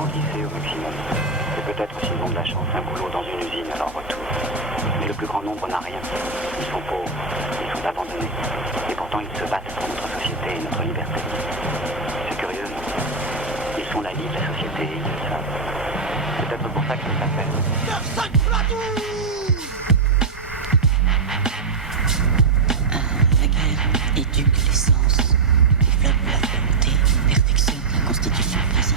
temps glissé au maximum. Et peut-être, s'ils ont de la chance, un boulot dans une usine à leur retour. Mais le plus grand nombre n'a rien. Ils sont pauvres, ils sont abandonnés. Et pourtant, ils se battent pour notre société et notre liberté. C'est curieux, non? Ils sont la vie de la société, ils le savent. C'est peut-être pour ça qu'ils s'appellent. La guerre éduque les sens, développe la volonté, perfectionne la constitution physique.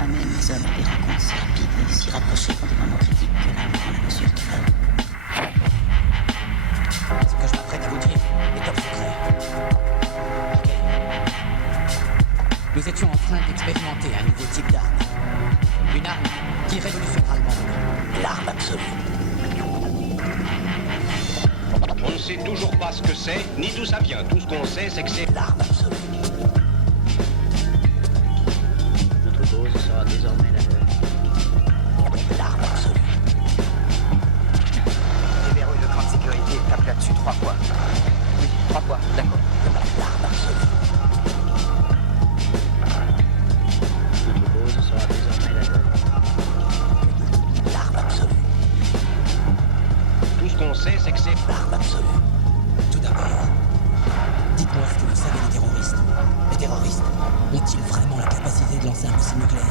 Amène les hommes à des rencontres si rapides et si rapprochées dans des moments critiques que l'amour en la mesure de l'homme. Ce que je m'apprête à vous dire est top secret. Ok. Nous étions en train d'expérimenter un nouveau type d'arme. Une arme qui révolutionnera le monde. L'arme absolue. On ne sait toujours pas ce que c'est, ni d'où ça vient. Tout ce qu'on sait, c'est que c'est L'arme absolue. Notre cause sera désormais la leur. L'arme absolue. Déverrouille le train de sécurité, tape là-dessus 3 fois. Oui, 3 fois, d'accord. L'arme absolue. Notre cause sera désormais la leur. L'arme absolue. tout ce qu'on sait, c'est que c'est L'arme absolue. Tout d'abord, dites-moi ce que vous savez des terroristes. Les terroristes ont-ils vraiment la capacité de lancer un missile nucléaire?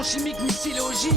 Chimique, missile et ogive.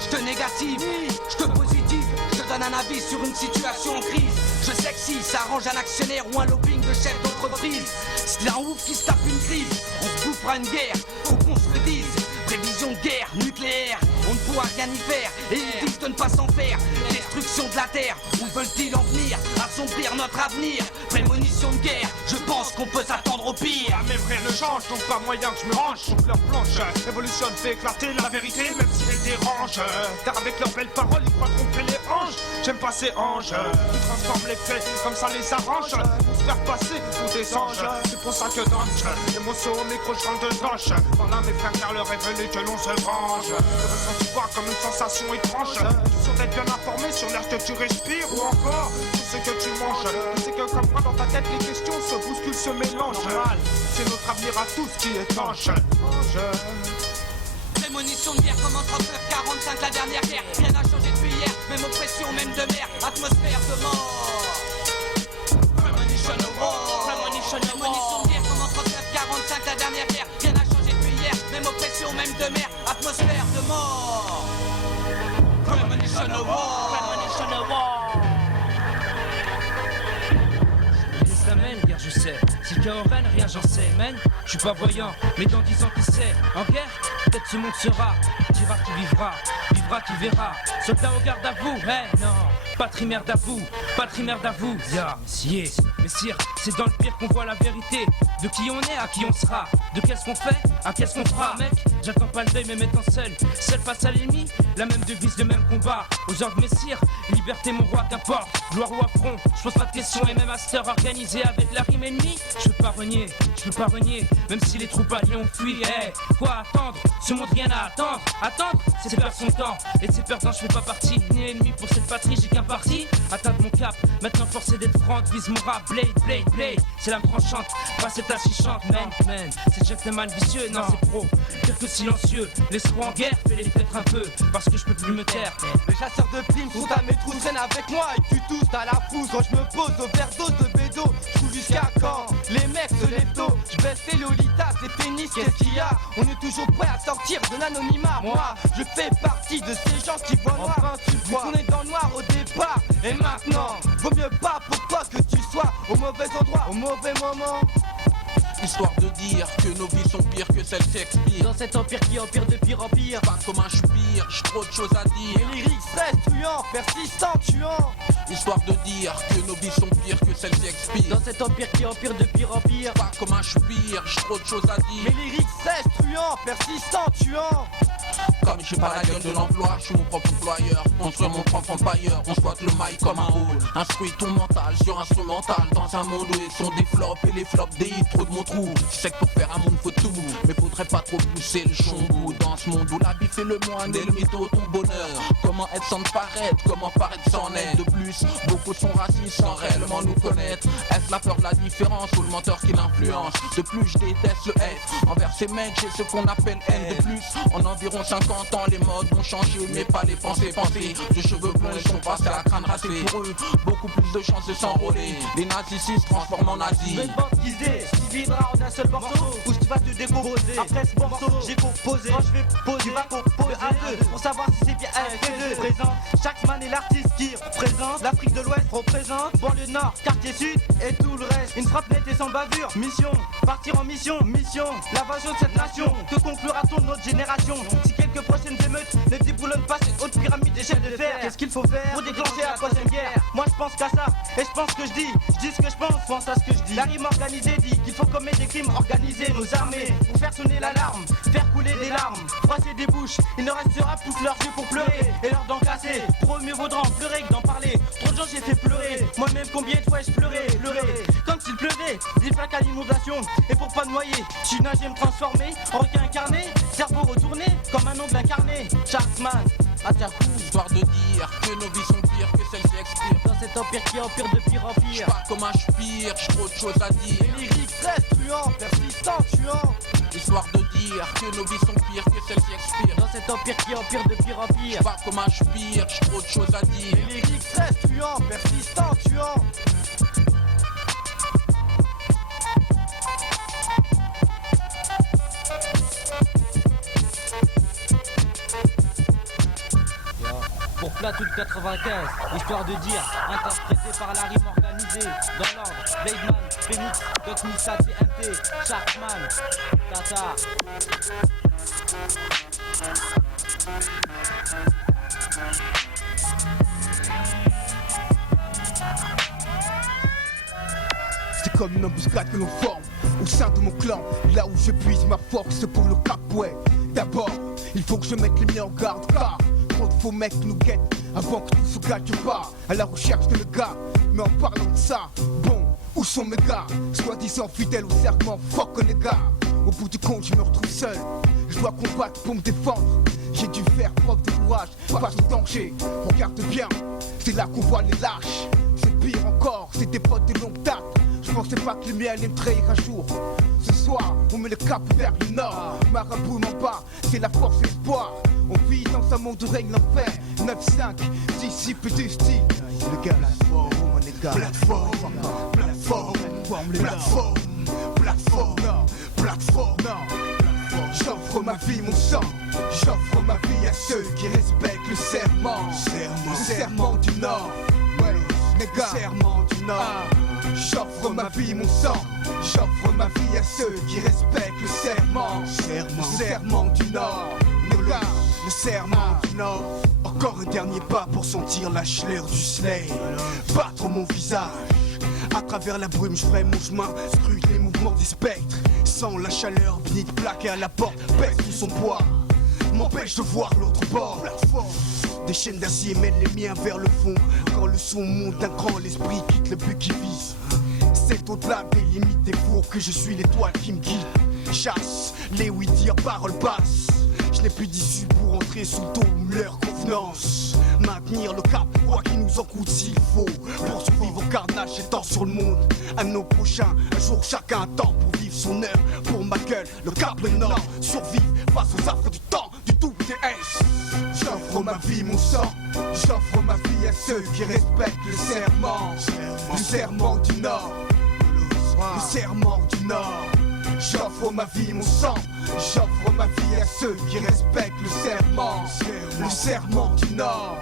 Je te négative, je te positive. Je te donne un avis sur une situation en crise. Je sais que si ça arrange un actionnaire ou un lobbying de chef d'entreprise, c'est un ouf qui se tape une crise. On se bouffera une guerre, faut qu'on se le dise. Prévision de guerre nucléaire, on ne pourra rien y faire. Et ils disent de ne pas s'en faire. Destruction de la terre, où veulent-ils en venir? Assombrir notre avenir. Prémonition de guerre, je pense qu'on peut s'attendre au pire. Ah mes frères le changent, donc pas moyen que je me range contre leur planche. Révolutionne fait éclater la vérité, même si elle dérange. Car avec leurs belles paroles, ils croient qu'on fait les hanches. J'aime pas ces anges qui transforment les faits comme ça les arrange pour se faire passer pour des anges. C'est pour ça que dange et mon saut au micro je rentre dedans. Voilà mes frères car l'heure est venue que l'on se venge. Je ressens tu vois comme une sensation étrange. Tu sûr d'être bien informé sur l'air que tu respires ou encore sur ce que tu manges. Tu sais que comme quoi dans ta tête les questions se bousculent, se mélangent. C'est notre avenir à tous qui est ange. Prémonition de guerre comme en 39-45 la dernière guerre. Rien n'a changé depuis hier, même oppression, même de mer. Atmosphère de mort. Premonition of war. Premonition de guerre comme en 39-45 la dernière guerre. Rien n'a changé depuis hier, même oppression, même de mer. Atmosphère de mort. Premonition of war. Premonition of war. C'est la même guerre, je sais. Si le chaos règne, rien j'en sais, man. Je suis pas voyant, mais dans 10 ans qui sait. En guerre, peut-être ce monde sera. Dira qui vivra, vivra qui verra. Soldat au garde à vous, hey, non. Patrie merde à vous, patrie merde à vous. Ya, yes. Mais sire, c'est dans le pire qu'on voit la vérité. De qui on est, à qui on sera. De qu'est-ce qu'on fait, à qu'est-ce qu'on fera. Mec, j'attends pas le deuil, mais m'étant seul face à l'ennemi. La même devise, le même combat. Aux ordres messire, liberté mon roi, qu'importe. Gloire ou affront, je pose pas de questions. Et même à cette heure organisée avec la rime ennemie. Je peux pas renier, même si les troupes alliées ont fui. Hey, quoi attendre, ce monde rien à attendre. Attendre, c'est perdre son temps. Et de ces perdants, je fais pas partie. Ni ennemi pour cette patrie, j'ai qu'un parti. Atteindre mon cap, maintenant forcé d'être franc. Vise mon rap, blade. C'est l'âme tranchante, pas cette assichante. Man, c'est gentleman vicieux, non c'est pro. Dire que silencieux, laisse-moi en guerre, fais-les peut-être un peu, parce que je peux plus me taire. Les chasseurs de primes sont à mes trous, traînent avec moi et tu tous à la fousse. Quand je me pose au overdose de bédo, je joue jusqu'à quand les mecs se lèvent tôt. Je baisse les lolitas, les pénis, qu'est-ce qu'il y a? On est toujours prêt à sortir de l'anonymat. Moi, je fais partie de ces gens qui voient noir. Enfin, tu vois, on est dans le noir au départ. Et maintenant, vaut mieux pas pour toi que tu sois au mauvais endroit, au mauvais moment. Histoire de dire que nos vies sont pires que celles Shakespeare. Dans cet empire qui empire de pire en pire. Pas comme un spire, j'ai trop de choses à dire. Les lyrics restent tuants, persistants, tuants. Histoire de dire que nos vies sont pires que celles Shakespeare. Dans cet empire qui empire de pire en pire. Pas comme un spire, j'ai trop de choses à dire. Les lyrics restent truands, persistants, tuants. Comme j'ai pas la gueule de l'emploi, je suis mon propre employeur. Construire mon propre empire, on squatte le mic comme un hall. Instruis ton mental sur instrumental. Dans un monde où les sons des flops et les flops des hits, trop de mon trou. Je sais que pour faire un monde faut tout, mais faudrait pas trop pousser le chambou. Dans ce monde où la bif est le moine et le mytho ton bonheur. Comment être sans paraître, comment paraître sans être. De plus, beaucoup sont racistes sans réellement nous connaître. Est-ce la peur de la différence ou le menteur qui l'influence? De plus je déteste le être envers ces mecs, j'ai ce qu'on appelle haine. De plus, en environ 50 ans les modes ont changé, mais pas les pensées. De cheveux blonds ils sont passés à crâne rasé. Pour eux, beaucoup plus de chances de s'enrôler. Les nazis se transforment en nazis. Je vais te baptiser, tu viendras en un seul morceau où tu vas te décomposer. Après ce morceau, j'ai composé. Quand je vais poser, tu vas composer un 2 pour savoir si c'est bien un 2 présent. Chaque man est l'artiste qui représente l'Afrique de l'Ouest, représente banlieue nord, quartier sud et tout le reste. Une frappe nette et sans bavure. Mission, partir en mission, l'invasion de cette nation. Que conclura-t-on de notre génération si quelques prochaines émeutes ne déboulonnent pas cette haute pyramide d'échelle de fer? Qu'est-ce qu'il faut faire pour déclencher la troisième guerre? Moi je pense qu'à ça, et je pense que je dis ce que je pense à ce que je dis. La rime organisée dit qu'il faut commettre des crimes organisés, nos armées, pour faire sonner l'alarme, faire couler des larmes, froisser des bouches. Il ne restera plus que leurs yeux pour pleurer et leurs dents cassées. Pour eux mieux vaudra en pleurer que d'en parler. Trop de gens j'ai fait pleurer, moi-même combien de fois ai-je pleuré, comme s'il pleuvait, des flaques à l'inondation. Et pour pas me noyer, je suis nagé me transformer en requin incarné, cerveau retourné comme un ongle incarné. Sharkman, à ta coup. Histoire de dire que nos vies sont pires que celles Shakespeare. Dans cet empire qui empire de pire en pire. Pas comme un spire, j'ai trop de choses à dire. Les lyrics restent truands, persistants, tuants. Histoire de dire que nos vies sont pires que celles Shakespeare. Dans cet empire qui empire de pire en pire. Pas comme un spire, j'ai trop de choses à dire. Les lyrics restent truands, persistants, tuants. Pour Plateau de 95, histoire de dire, interprété par la rime organisée, dans l'ordre, Blademan, Phoenix, Doc Nissa, TMT, Sharkman, Tata. C'est comme une embuscade que l'on forme au sein de mon clan, là où je puise ma force pour le cap, ouais. D'abord, il faut que je mette les miens en garde, car trop de faux mecs nous guettent avant que tout se gâte pas, à la recherche de le gars. Mais en parlant de ça, bon, où sont mes gars? Soi-disant fidèles au serment, fuck les gars. Au bout du compte, je me retrouve seul. Je dois combattre pour me défendre. J'ai dû faire preuve de courage, pas de danger. Regarde bien, c'est là qu'on voit les lâches. C'est pire encore, c'est des potes de longue date. Je pensais pas que le mien allait me trahir un jour. Ce soir, on met le cap vers le nord. Marabout m'en bas, c'est la force et l'espoir. On vit dans un monde où règne l'enfer. 9-5, disciples du style. Le gars, plateforme, plateforme, plateforme, plateforme, plateforme, plateforme. J'offre ma vie, mon sang. J'offre ma vie à ceux qui respectent le serment. Le serment du Nord. Ouais, les gars. Serment du Nord. J'offre ma vie, mon sang. J'offre ma vie à ceux qui respectent le serment. Le serment du Nord. Les gars, le serment du Nord. Encore un dernier pas pour sentir la chaleur du soleil battre mon visage. À travers la brume, je ferai mon chemin, scrute les mouvements des spectres. Sans la chaleur, bénite plaquée à la porte, pèse tout son poids, m'empêche de voir l'autre bord. Des chaînes d'acier mènent les miens vers le fond. Quand le son monte d'un cran, l'esprit quitte le but qui vise. C'est au-delà des limites des fours que je suis l'étoile qui me guide. Chasse les oui-dire, paroles basses. Je n'ai plus d'issue pour entrer sous ton leur convenance. Maintenir le cap, quoi qu'il nous en coûte s'il faut. Pour survivre au carnage étant sur le monde. À nos prochains, un jour chacun a temps pour vivre son heure. Pour ma gueule, le cap, le nord. Survivre face aux affres du temps, du WTS. J'offre ma vie, mon sang. J'offre ma vie à ceux qui respectent le serment. Le serment du Nord. Le serment du Nord. J'offre ma vie, mon sang. J'offre ma vie à ceux qui respectent le serment. Le serment du Nord.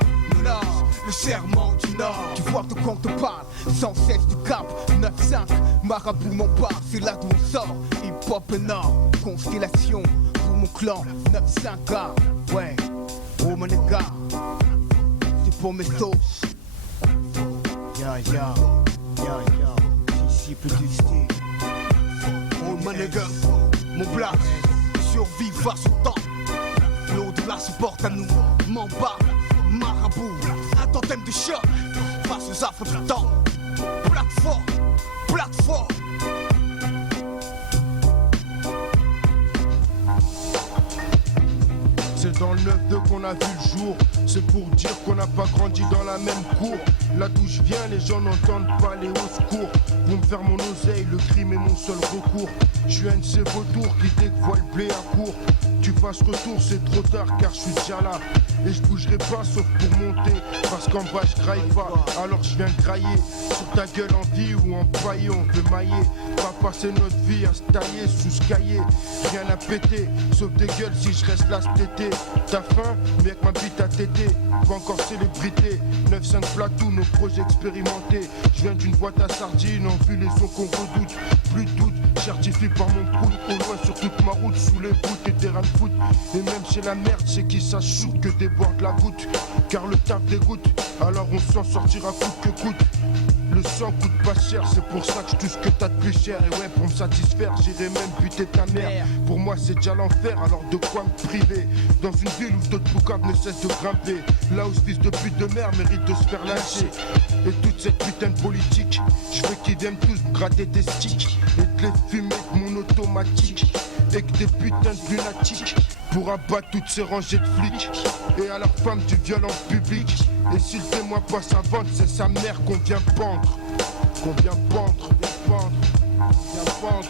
Le serment du Nord. Tu vois de quoi on te parle, sans cesse du cap. 9-5, marabout mon pas, c'est là d'où on sort. Hip-hop Nord, constellation pour mon clan. 9-5 ouais, oh mon gars, c'est pour mes sauces. Ya ya, ya ya, disciple du style. Oh mon gars, mon black, survie face au temps. L'au-delà se porte à nous, m'en bas. Marabout, un totem de choc face aux affres du temps. Plateforme, plateforme. C'est dans le 9-2 qu'on a vu le jour. C'est pour dire qu'on n'a pas grandi dans la même cour. Là d'où je viens, les gens n'entendent pas les hauts secours. Pour me faire mon oseille, le crime est mon seul recours. Je suis un de ces vautours qui dès que voit le blé à court. Tu fasses retour, c'est trop tard car je suis déjà là. Et je bougerai pas sauf pour monter. Parce qu'en bas je graille pas, alors je viens grailler. Sur ta gueule en vie ou en paillé, on veut mailler. Pas passer notre vie à se tailler sous ce cahier. Rien à péter, sauf des gueules si je reste là cet été. T'as faim, mais avec ma bite à téter. Pas encore célébrité, 9-5 plateaux, nos projets expérimentés. Je viens d'une boîte à sardines, en vue les sons qu'on redoute. Plus de doute, certifié par mon prout. Au loin sur toute ma route, sous les voûtes et terrain de foot. Et même chez la merde, c'est qui ça shoot que déborde la goutte. Car le taf dégoûte, alors on s'en sortira coûte que coûte. Le sang coûte pas cher, c'est pour ça que je touche ce que t'as de plus cher. Et ouais, pour me satisfaire, j'irai même buter ta mère. Pour moi c'est déjà l'enfer, alors de quoi me priver? Dans une ville où d'autres boucaves ne cessent de grimper. Là où ce fils de pute de merde mérite de se faire lyncher. Et toute cette putain de politique, je veux qu'ils viennent tous me gratter des sticks. Et de les fumer de mon automatique. Et que des putains de lunatiques pour abattre toutes ces rangées de flics. Et à la femme du viol en public. Et si le témoin passe à vendre, c'est sa mère qu'on vient pendre. Qu'on vient pendre, vient pendre.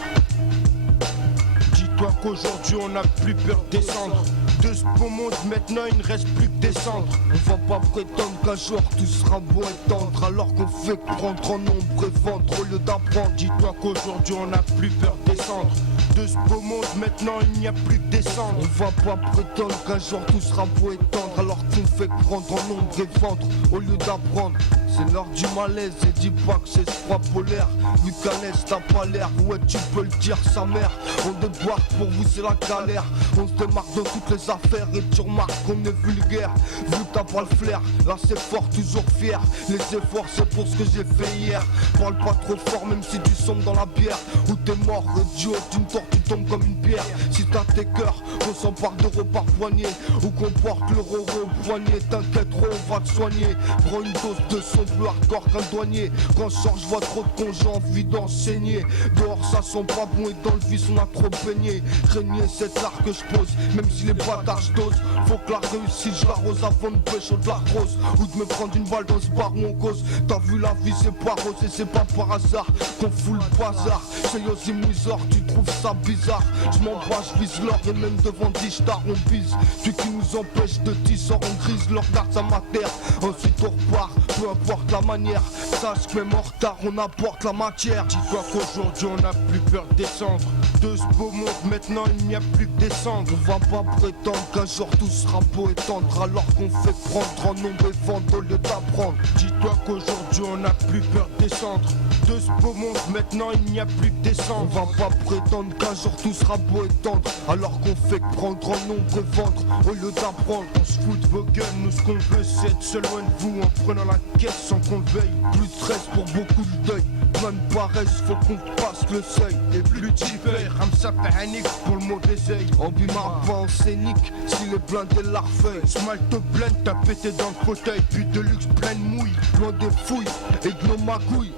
Dis-toi qu'aujourd'hui on n'a plus peur de descendre. De ce beau monde maintenant il ne reste plus que descendre. On va pas prétendre qu'un jour tout sera beau et tendre. Alors qu'on fait que prendre en nombre et vendre au lieu d'apprendre. Dis-toi qu'aujourd'hui on n'a plus peur de descendre. De ce beau monde maintenant il n'y a plus que descendre. On va pas prétendre qu'un jour tout sera beau et tendre. Alors qu'on fait que prendre en nombre et vendre au lieu d'apprendre. C'est l'heure du malaise et dis pas que c'est ce froid polaire. Vu qu'à l'est t'as pas l'air, ouais tu peux le dire sa mère. On débarque pour vous c'est la galère. On se démarque dans toutes les affaires et tu remarques qu'on est vulgaire. Vu que t'as pas le flair, là c'est fort toujours fier. Les efforts c'est pour ce que j'ai fait hier. Parle pas trop fort même si tu sombres dans la bière. Ou t'es mort idiot d'une tour jour tu tombes comme une pierre. Si t'as tes cœurs, qu'on s'empare d'euros par poignée, ou qu'on porte l'euro au poignet, t'inquiète trop, on va te soigner. Prends une dose de son plus hardcore qu'un douanier. Quand je sors, je vois trop de cons, j'ai envie d'enseigner. Dehors ça sent pas bon et dans le vice on a trop baigné. Craignez cet art que je pose, même si les bâtards je dose. Faut que la réussite je l'arrose avant de pécho de l'arthrose, ou de me prendre une balle dans ce bar où on cause. T'as vu la vie c'est pas rose et c'est pas par hasard qu'on fout le bazar. C'est Yosim Wizard, tu trouves ça bizarre. Je m'en bats, je vise l'or et même devant 10 stars on bise. Celui qui nous empêche de tisser en grise, leur garde sa matière. Ensuite on repart, peu importe la manière. Sache que même en retard on apporte la matière. Dis-toi qu'aujourd'hui on n'a plus peur de descendre. De ce beau monde maintenant il n'y a plus que descendre. On va pas prétendre qu'un jour tout sera beau et tendre, alors qu'on fait prendre en nombre et vendre au lieu d'apprendre. Dis-toi qu'aujourd'hui on n'a plus peur de descendre. De ce beau monde maintenant il n'y a plus que descendre. On va pas prétendre qu'un jour tout sera beau et tendre, alors qu'on fait que prendre en nombre et vendre au lieu d'apprendre. On se fout de vos gueules, nous ce qu'on veut c'est être seul loin de vous, en prenant la caisse sans qu'on le veille. Plus de stress pour beaucoup de deuil, plein de paresse, faut qu'on passe le seuil. Et plus tu fais, Ramsa Panique pour le mauvais œil. On bimard pas en scénique, si les blindés la refeuillent. Smile te blinde, t'as pété dans le fauteuil. Puis de luxe plein de mouille, loin des fouilles et de nos magouilles.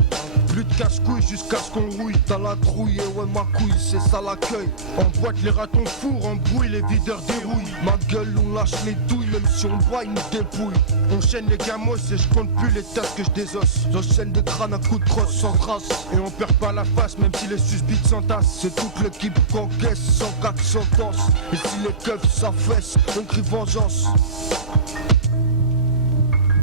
Plus de casse-couilles jusqu'à ce qu'on rouille. T'as la trouille et ouais ma couille, c'est ça l'accueil. On boite les ratons fours, on brouille les videurs dérouillent. Ma gueule on lâche les douilles, même si on boit une dépouille. On chaîne les gamos et je compte plus les tasses que je désosse. J'enchaîne des crânes à coups de crosse sans trace. Et on perd pas la face même si les susbites s'entassent. C'est toute l'équipe qu'encaisse sans qu'à sentence. Et si les keufs s'affaissent, on crie vengeance.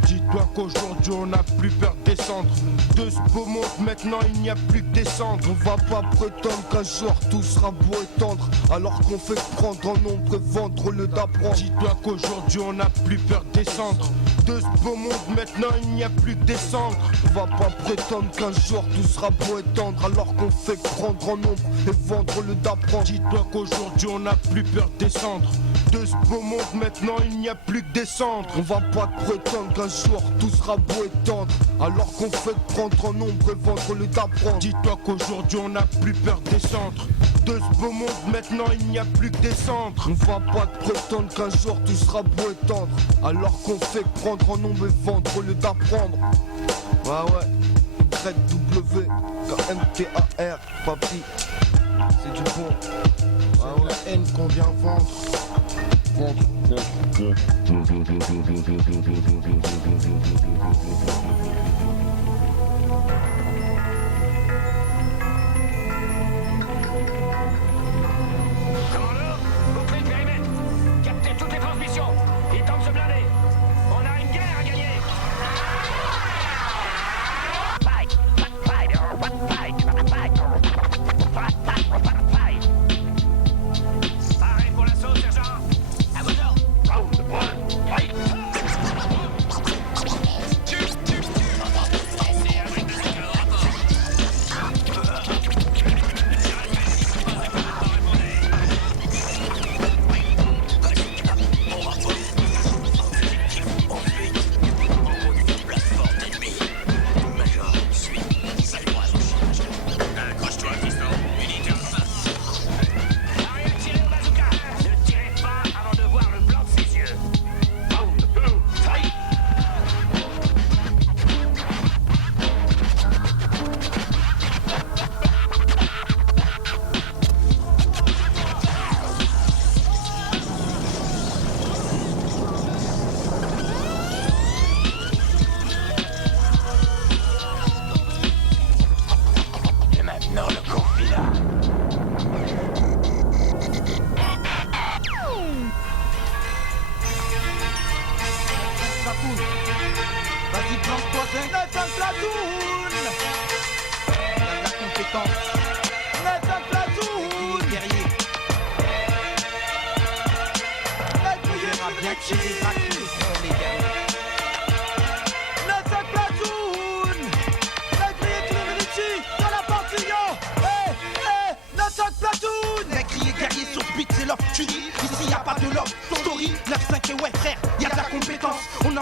Dis-toi qu'aujourd'hui on n'a plus peur de descendre. De ce beau monde maintenant il n'y a plus que descendre. On va pas prétendre qu'un jour tout sera beau et tendre, alors qu'on fait que prendre en nombre et vendre au lieu d'apprendre. Dis-toi qu'aujourd'hui on n'a plus peur de descendre. De ce beau monde maintenant il n'y a plus que descendre. On va pas prétendre qu'un jour tout sera beau et tendre, alors qu'on fait que prendre en nombre et vendre au lieu d'apprendre. Dis-toi qu'aujourd'hui on n'a plus peur de descendre. De ce beau monde maintenant il n'y a plus que descendre. On va pas prétendre qu'un jour tout sera beau et tendre, alors qu'on fait que prendre en nombre et vendre au lieu d'apprendre. Dis-toi qu'aujourd'hui on n'a plus peur de descendre. De ce beau monde maintenant il n'y a plus que descendre. On va pas prétendre qu'un jour tout sera beau et tendre, alors qu'on fait que prendre en nombre et vendre au lieu d'apprendre. Ouais, W, KMTAR, papy, c'est du bon. C'est la haine qu'on vient vendre. Commando, bouclez le périmètre. Captez toutes les transmissions. Il est temps de se blinder. On a une guerre à gagner. Pareil pour l'assaut, sergent. À vos ordres.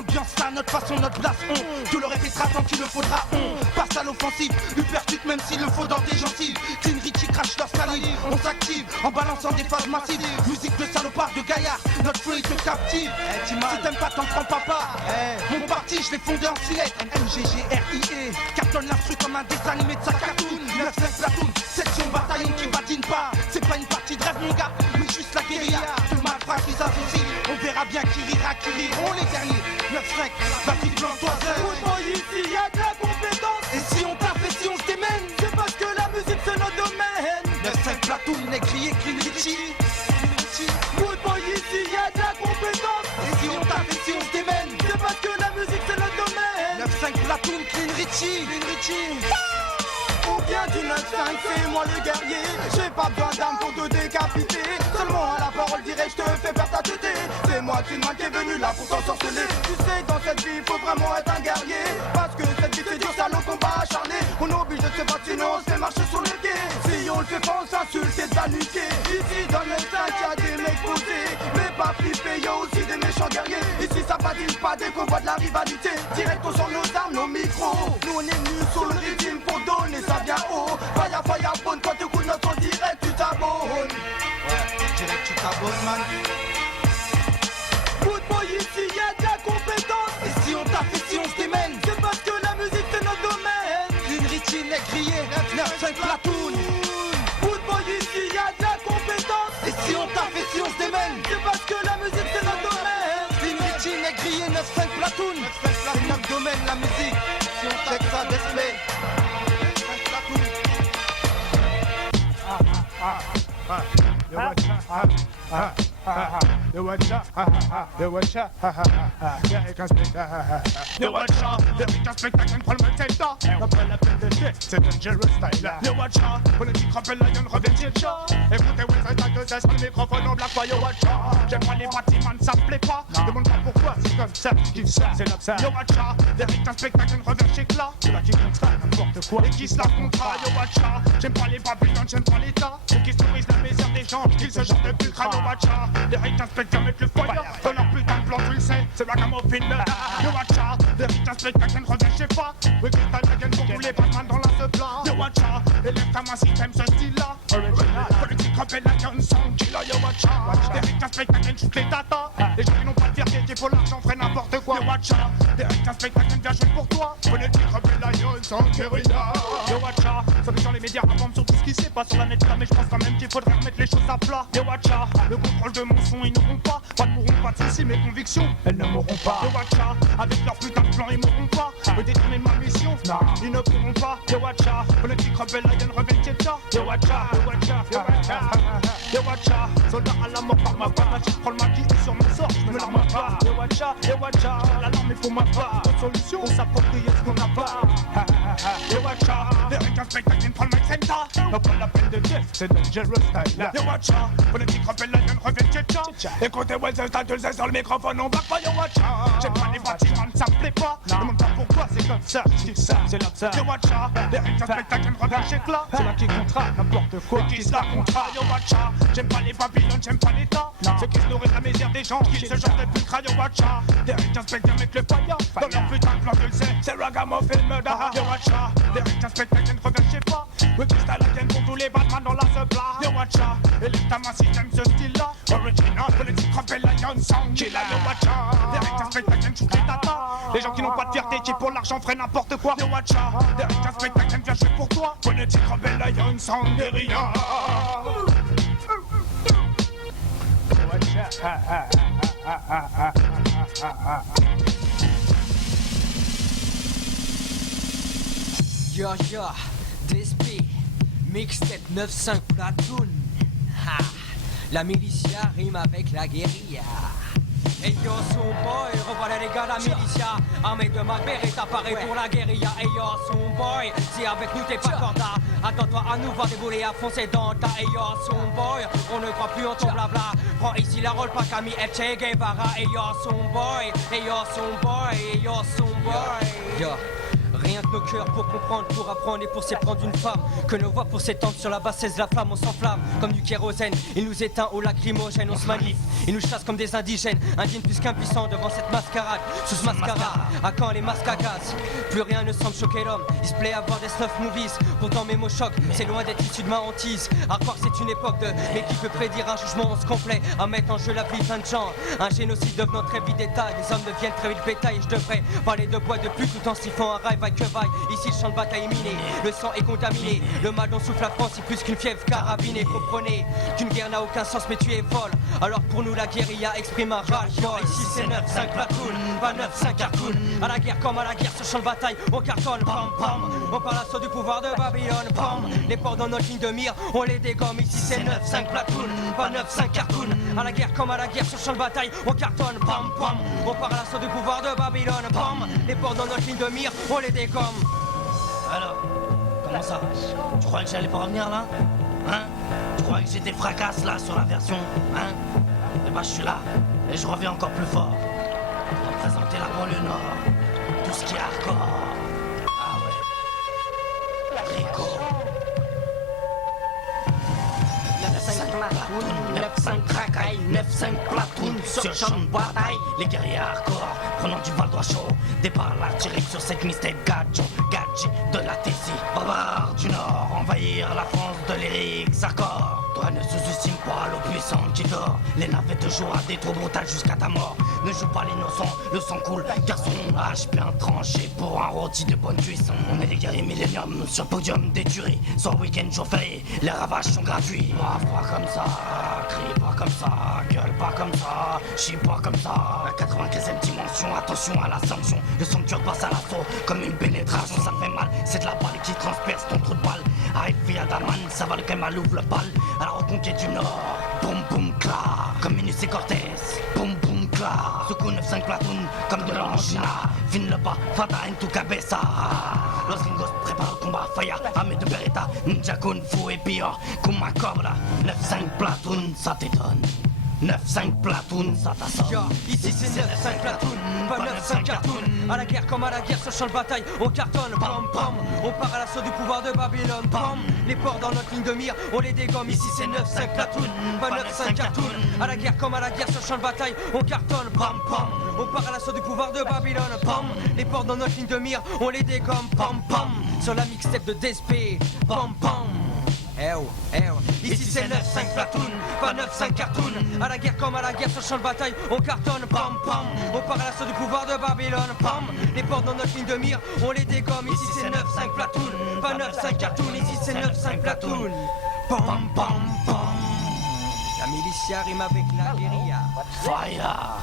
ambiance là, notre façon, notre place, on te le répétera tant qu'il le faudra, on passe à l'offensive, hypercute même s'il le faut dans tes gencives. Clean Richie crache leur salive, on s'active en balançant des phases massives. Musique de salopard, de gaillard, notre flow il te captive. Si t'aimes pas t'en prends papa. Mon parti je l'ai fondé en silette, MMGGRIE. Cartonne l'instru comme un dessin animé de sa cartoon. 9-5 platoon, section bataillon qui badine pas. C'est pas une partie de rêve mon gars, mais juste la guérilla. De malfrats qui s'associent, on verra bien qui rira, qui riront les derniers. 9-5, vas-y blanc-toi ici y'a de la compétence. Et si on tape et si on se démène, c'est parce que la musique c'est notre domaine. 9-5 platoon, négrier, Clean Richie. Good boy ici y'a de la compétence. Et si on tape et si on se démène, c'est parce que la musique c'est notre domaine. 9-5 platoon, Clean Richie. Ou bien du 9-5, c'est moi le guerrier. J'ai pas besoin d'armes pour te décapiter. Seulement à la parole direct, je te fais perdre ta tête. C'est moi qui est venu là pour t'en sorceler. Tu sais, dans cette vie, faut vraiment être un guerrier. Parce que cette vie c'est dur, ça nos combats acharnés. On est obligé de se battre, sinon on se fait marcher sur les pieds. Si on le fait pas, on s'insulte et paniquer. Ici dans le 5, y'a des mecs posés. Mais pas flippés, y'a aussi des méchants guerriers. Ici ça badine pas dès qu'on voit de la rivalité. Direct on sort nos armes, nos micros. Nous on est venus sur le régime pour donner ça bien haut. Fire, bonne, quand tu écoutes notre son direct, tu t'abonnes. Direct, tu t'abonnes, man. Good boy, ici y'a de la compétence. Et si on tape et si on se démène, c'est parce que la musique c'est notre domaine. Clean Richie, négrier, 9-5 platoon. Good boy, ici y'a de la compétence. Et si on tape et si on se démène, c'est parce que la musique c'est notre domaine. Clean Richie, négrier, 9-5 platoon. C'est notre domaine, la musique. Si on check ça, display. Yo watch out, Eric un spectacle incroyable Delta. Après la peine de tête, c'est Dangerous Style. Yo watch out, politique rappelle la gun revient de chat. Écoutez West Side 2S, le microphone en black, yo watch out. J'aime pas les bâtiments, ça me plaît pas. Demande pas pourquoi, c'est comme ça, c'est là. Yo watch out, Eric un spectacle revient chez Cla. C'est là qui comptera n'importe quoi et qui se la comptera. Yo watch out, j'aime pas les babylons, j'aime pas l'état. Ceux qui se nourrissent la misère des gens, qu'ils se genre de pulcra. Yo watch out, Eric inspecteur mettre le fire. Dans leur putain de plan, tu le sais, c'est ragamuffin. Yo watch out, Eric inspecteur revient chez pas. Oui, Crystal Dragon pour tous les Batman dans la ce plan. Yo watch out, élève ta main si t'aimes ce style-là. Politique rappelle la gun sans killer. Yo watch out, Eric inspecteur shoot les data. Les gens qui n'ont pas de fierté, qui pour l'argent feraient n'importe quoi. Yo watch out, Eric inspecteur vient jouer pour toi. Politique rappelle la gun sans guérilla. Yo watch out, ça met dans les médias avant sur tout ce qui s'est pas sur la net là, mais je pense quand même qu'il faudrait remettre les choses à plat. Yo watch out, le contrôle de mon son ils n'auront pas. Pas de mourront, pas de soucis, mes convictions elles ne mourront pas. Yo watch out, avec leur putain de plan ils mourront pas. Me détourner ma mission, non, ils ne pourront pas. Yo watch out, politique rebelle, la gun rebelle Tchétcha. Yo watch out, yo watch out, yo watch out. Yo watch out, soldat à la mort par ma part. Là je prends le maquis sur mon sort, je me l'arme pas. Yo watch out, la norme il faut ma part. D'autres solutions, on s'approprie ce qu'on n'a pas. Yo watch out, Eric un spectacle, prend le mic center. Non pas la peine de Jeff, c'est Dangerous Style. Yo watch out, politique rebelle, la gun rebelle Tchétcha. Écoutez West Side 2S dans le microphone, on va pas. Yo watch out, j'aime pas les bâtiments, ça me plaît pas. Demande pas pourquoi, c'est comme ça, c'est là ça. Yo watch out, Eric un spectacle, revient chez Cla. C'est là qui comptera n'importe quoi, qui se la comptera. Yo watch out, j'aime pas les babylons, j'aime pas l'état. Ceux qui se nourrissent la misère des gens, qui ce genre de pulcra. Yo watch out, Eric un spectacle avec le fire. Dans leur putain de plan, tu le sais, c'est ragamuffin murder. Yo watch out, Eric un spectacle, revient chez pas. Le cristal again pour tous les Batman dans la supply. Yo watch out, élève ta main si t'aimes ce style-là. Original, politique rappelle la young song killer. Yo watch out, Eric un spectacle, shoot les data. Les gens qui n'ont pas de fierté, qui pour l'argent feraient n'importe quoi. Yo watch out, Eric un spectacle, viens jouer pour toi. Politique rebelle, la young song guérilla. Yo, DSP, mixtape 9-5 platoon. Ha, la militia rime avec la guérilla. Hey yo, son boy, revoilà les gars la militia. Armée de ma berette apparaît pour la guérilla. Hey yo, son boy, si avec nous t'es pas corda, attends-toi à nous voir débouler à foncer dans ta. Hey yo, son boy, on ne croit plus en ton blabla. Prends ici la rôle, pas Camille et Che Guevara. Hey yo, son boy, hey yo, son boy, hey yo, son boy. Yo. Rien que nos cœur pour comprendre, pour apprendre et pour s'éprendre une femme. Que nos voix pour s'étendre sur la bassesse de la flamme, on s'enflamme comme du kérosène. Il nous éteint au lacrymogène, on se manifeste. Il nous chasse comme des indigènes, indignes plus qu'impuissants devant cette mascarade. Sous ce mascara, à quand les masques à gaz? Plus rien ne semble choquer l'homme, il se plaît à voir des snuff movies. Pourtant mes mots choquent, c'est loin d'être issu de ma hantise. À croire que c'est une époque de, mais qui peut prédire un jugement complet, à mettre en jeu la vie plein de gens. Un génocide devenant très vite détail, les hommes deviennent très vite bétail. Et je devrais parler de bois de pluie tout en sifflant un rail, vaille que vaille. Ici le champ de bataille est miné, le sang est contaminé. Le mal dont souffle la France est plus qu'une fièvre carabinée. Comprenez qu'une guerre n'a aucun sens mais tu es folle. Alors pour nous la guérilla exprime un ras-le-bol. Ici c'est 9-5 platoon, pas 9-5 cartoon. À la guerre comme à la guerre, sur champ de bataille, on cartonne, pam pam. On parle l'assaut du pouvoir de Babylone, pam. Les ports dans notre ligne de mire, on les dégomme. Ici c'est 9-5 platoon, pas 9-5 cartoon. À la guerre comme à la guerre, sur champ de bataille, on cartonne, pam pam. On parle l'assaut du pouvoir de Babylone, pam. Les ports dans notre ligne de mire, on les dégomme. Alors, comment ça? Tu crois que j'allais pas revenir là? Hein? Tu crois que j'étais fracasse là sur la version? Hein? Eh ben je suis là, et je reviens encore plus fort. Pour représenter la banlieue nord. Tout ce qui est hardcore. Ah ouais. Rico. 9-5 platoon, 9-5 cracaille, 9-5 platoon sur champ de bataille. Les guerriers hardcore, prenant du Val d'Oie chaud. Départ l'artillerie sur cette mystère gadget de la Tessie. Barbares du Nord, envahir la France de l'Éric Sarkor. Toi ne sous-estime pas l'eau puissante qui dort. Les navettes de jour à des trous brutales jusqu'à ta mort. Ne joue pas l'innocent, le sang coule. Garçon, hache bien tranché pour un rôti de bonne cuisson. On est des guerriers millénium sur podium des tueries. Soit week-end, jour férié, les ravages sont gratuits. Brave pas comme ça, crie pas comme ça, gueule pas comme ça, chie pas comme ça. La 95e dimension, attention à la sanction. Le sanctuaire passe à l'assaut comme une pénétration, ça fait mal. C'est de la balle qui transperce ton trou de balle. Arrive via Daman, ça va le Kemal ouvre le bal. À la reconquête du Nord, boum boum clac. Comme Minus et Cortez, boum boum clac. Secoue 9-5 platoon, comme de l'angina. Fin le pas, fata en tu cabeza. Los gringos préparent le combat, fire, armée de Beretta. Ninja Kung Fu et pire, Kuma Cobra. 9-5 platoon, ça t'étonne. 9-5 platoon, ça t'assomme. Ici c'est 9-5 platoon, pas 9-5 cartoon. À la guerre comme à la guerre, sur champ de bataille, on cartonne, pam pam. On part à l'assaut du pouvoir de Babylone, pam. Les ports dans notre ligne de mire, on les dégomme. Ici c'est 9-5 platoon, pas 9-5 cartoon. À la guerre comme à la guerre, sur champ de bataille, on cartonne, pam pam. On part à l'assaut du pouvoir de Babylone, pam. Les ports dans notre ligne de mire, on les dégomme, pam pam. Sur la mixtape de DSP, pam pam. Eh oh, eh oh. Ici c'est 9-5 platoon, pas 9-5 cartoon. À la guerre comme à la guerre, sur champ de bataille, on cartonne, pam pam. On part à l'assaut du pouvoir de Babylone, pam. Les ports dans notre ligne de mire, on les dégomme. Ici c'est 9-5 platoon, pas 9-5 cartoon. Ici c'est 9-5 platoon, pam pam pam. La militia rime avec la guérilla. Fire.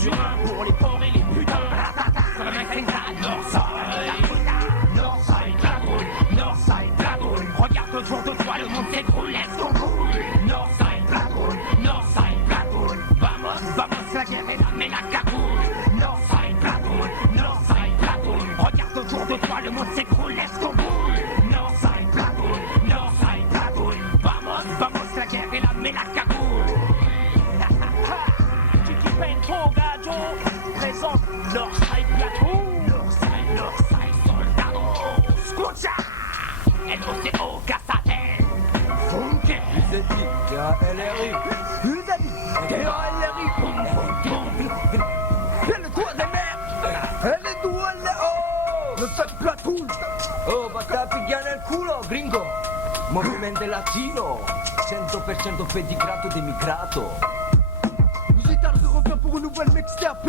sur un pour les pauvres et les putains. Northside, Blackwood, Northside, Blackwood. Regarde autour de toi, le monde s'écroule, laisse qu'on coule. Northside, Blackwood, Northside, Blackwood. Vamos, vamos, la guerre est là, mais la cagoule. Northside, Blackwood, Northside, Blackwood. Regarde autour de toi, le monde s'écroule, laisse qu'on coule. Northside, Blackwood, Northside, Blackwood. Vamos, vamos, la guerre est là, mais la cagoule. Chiqui Pentro, Gajo, présente Northside, Blackwood. Northside, Northside, soldado. Escucha, LOCO, Casadel. Funke. Vous êtes dit, LRI. Vous êtes dit, LRI. Et le toit des mers. Et les doigts, les hauts. Le sac Platoon. Oh, battate gana il culo, gringo. Movimento latino. 100% pedigrato d'immigrato. Digital de revient pour une nouvelle mixtape.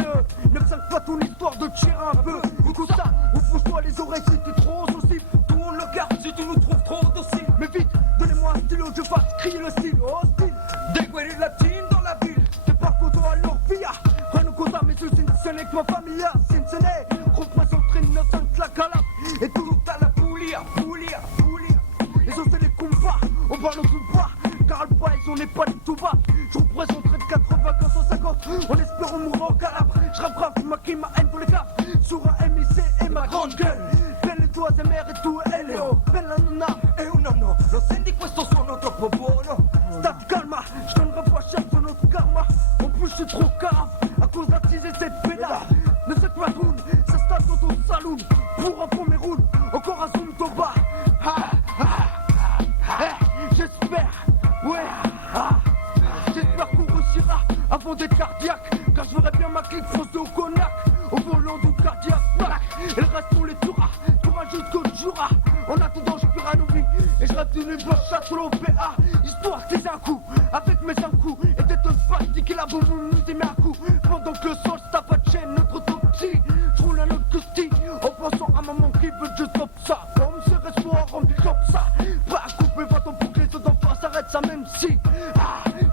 9-5 Platoon, histoire de tirer un peu. Écoute ça, ouvre-toi les oreilles si t'es trop sensible. Tourne le garde si tu nous trouves trop dociles. Mais vite, donnez-moi un stylo, je fasse crier le style. Hostile, déguerrer la team dans la ville. C'est pas koto à leur via. Rano cosa, mais je suis avec ma famille. Cincinnati, représenterait 9-5 la calap. Et tout à la poulia, poulia, poulia. Les autres c'est les combats, on parle au tout bas. Car le país, on n'est pas du tout bas. Je représenterai de 80 à 150. En espérant mourir en calabre. Je rattrape ma qui ma haine pour les caves. Sur un MIC et ma grande gueule. Belle toi et mère et tout Elio. Bella nonna e un nonno. Lo senti questo suono troppo buono. State calma, je donnerai pas cher sur notre karma. En plus je suis trop cave à cause d'attiser cette pédale. Ne sais pas roule, ça se tape dans ton saloon. Pour un premier roule, encore un zoom ton bas. J'espère, ouais, j'espère qu'on réussira avant d'être cardiaque. Car je verrai bien ma clique foncer au cognac. Au volant du cardiaque, plaque. Et le reste on les tuera, tuera jusqu'au Jura. En attendant je pire à nos vies. Et je reste une blanche chasse au PA. Histoire que un coup, avec mes un coup. Et t'es un fatigue la bombe nous aimait un coup. Pendant que le sol se tape à de chaîne, notre autopsie. Je roule un autre costi, en pensant à maman qui veut que je stoppe ça. Comme ce restaurant rempli comme ça. Pas à couper, va-t'en pour que les autres enfants s'arrêtent ça même si.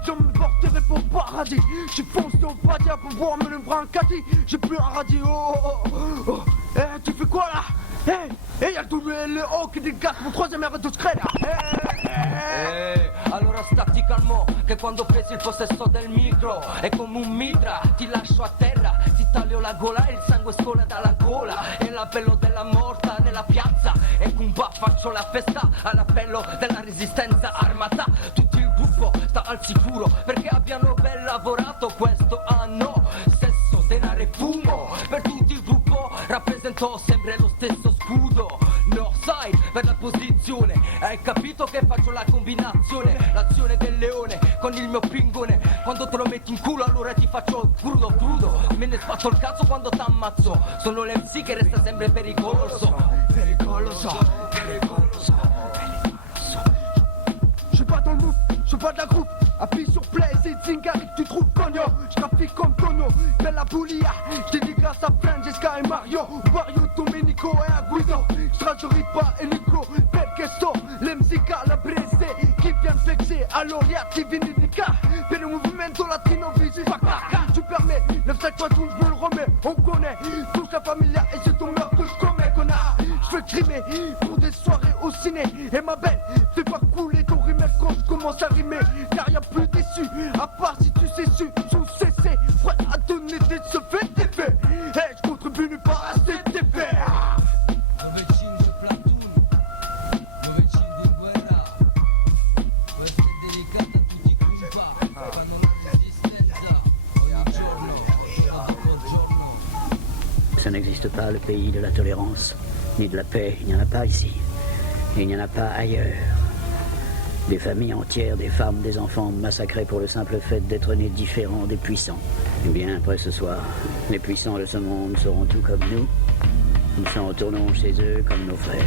Je me porterai pour paradis. J'suis foncé au padia pour voir me lever un caddie. J'ai plus un radis, oh. Eh, tu fais quoi là? Eh, y'a le WLO qui dégage mon troisième air de secret là. Allora stati calmo, che quando presi il possesso del micro è come un mitra, ti lascio a terra, ti taglio la gola e il sangue scola dalla gola. E l'appello della morta nella piazza, e con qua faccio la festa all'appello della resistenza armata. Tutto il gruppo sta al sicuro perché abbiano ben lavorato questo anno. Sesso, denaro e fumo, per tutto il gruppo rappresentò sempre lo stesso scudo. Northside per la posizione, hai capito che faccio la combinazione, l'azione del leone con il mio pingone. Quando te lo metti in culo allora ti faccio crudo crudo. Me ne sbatto il cazzo quando t'ammazzo. Sono l'MC che resta sempre pericoloso. Pericoloso, pericoloso, pericoloso. J'suis pas dans le move, j'suis pas de la groupe. Appuie sur play, c'est Zingari que tu trouves cogno. J'trafique comme Tono, de la boulia. J't'ai dit grâce à Francesca et Mario. Mario, Domenico et Aguido. J'tragerie pas et Nico, bel questo. L'MCK, la blessé, qui vient de vexer. Alors y'a Tivinica, per le movimento latino visi. Tu permets, 9-7 fois tout, j'me le remets. On connaît, touche la familia et c'est ton meurtre que j'commets, connard. J'fais crimer pour des soirées au ciné. Et ma belle, fais pas couler ton rimel quand j'commence à rimer. Car y'a plus d'issue, à part si tu sais su, sous cessé. Prêt à donner des faits, des faits. Et j'contribue pas à cet effet. Ça n'existe pas le pays de la tolérance, ni de la paix. Il n'y en a pas ici. Et il n'y en a pas ailleurs. Des familles entières, des femmes, des enfants massacrés pour le simple fait d'être nés différents des puissants. Eh bien, après ce soir, les puissants de ce monde seront tout comme nous. Nous s'en retournerons chez eux comme nos frères.